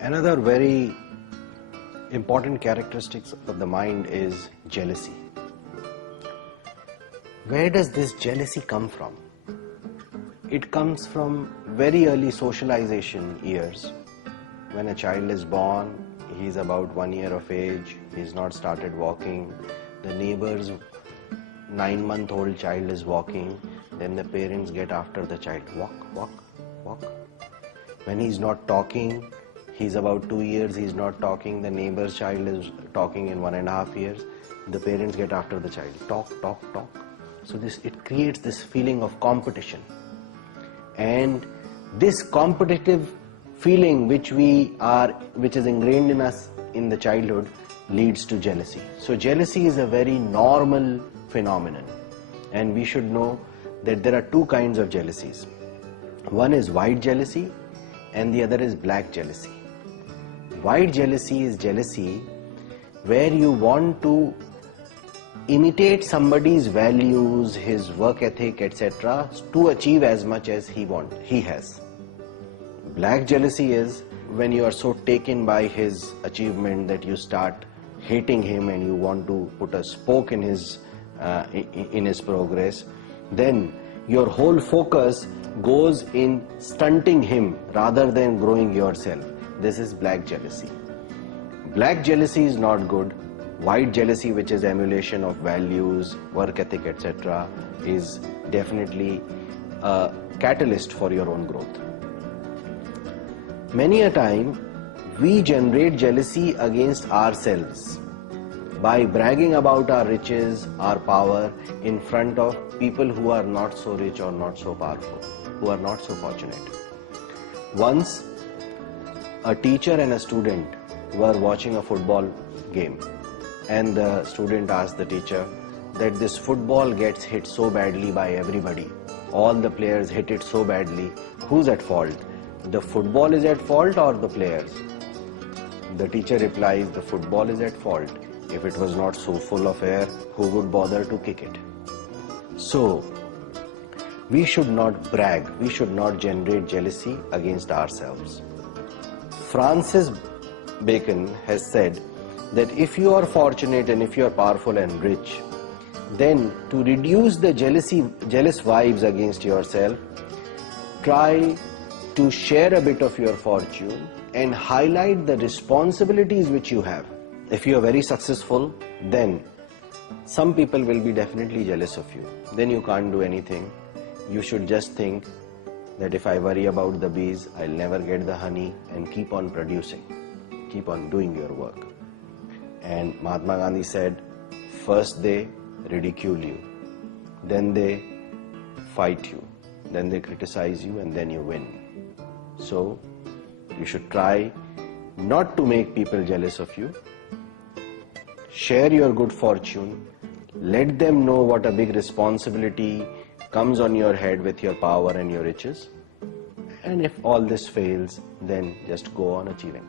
Another very important characteristics of the mind is jealousy. Where does this jealousy come from? It comes from very early socialization years. When a child is born, he is about 1 year of age, he has not started walking, the neighbor's 9-month-old child is walking, then the parents get after the child, walk, walk, walk. When he's not talking, he's about 2 years, he's not talking, the neighbor's child is talking in 1.5 years, the parents get after the child, talk, talk, talk. So it creates this feeling of competition. And this competitive feeling which is ingrained in us in the childhood leads to jealousy. So jealousy is a very normal phenomenon, and we should know that there are two kinds of jealousies. One is white jealousy and the other is black jealousy. White jealousy is jealousy where you want to imitate somebody's values, his work ethic, etc. to achieve as much as he has. Black jealousy is when you are so taken by his achievement that you start hating him and you want to put a spoke in his progress. Then your whole focus goes in stunting him rather than growing yourself. This is black jealousy. Black jealousy is not good. White jealousy, which is emulation of values, work ethic, etc., is definitely a catalyst for your own growth. Many a time, we generate jealousy against ourselves by bragging about our riches, our power in front of people who are not so rich or not so powerful, who are not so fortunate. Once, a teacher and a student were watching a football game, and the student asked the teacher that this football gets hit so badly by everybody. All the players hit it so badly. Who's at fault? The football is at fault or the players? The teacher replies, the football is at fault. If it was not so full of air, who would bother to kick it? So, we should not brag. We should not generate jealousy against ourselves. Francis Bacon has said that if you are fortunate and if you are powerful and rich, then to reduce the jealous vibes against yourself, try to share a bit of your fortune and highlight the responsibilities which you have. If you are very successful, then some people will be definitely jealous of you. Then you can't do anything. You should just think that if I worry about the bees, I'll never get the honey, and keep on producing. Keep on doing your work. And Mahatma Gandhi said, first they ridicule you, then they fight you, then they criticize you, and then you win. So, you should try not to make people jealous of you. Share your good fortune. Let them know what a big responsibility comes on your head with your power and your riches. And if all this fails, then just go on achieving.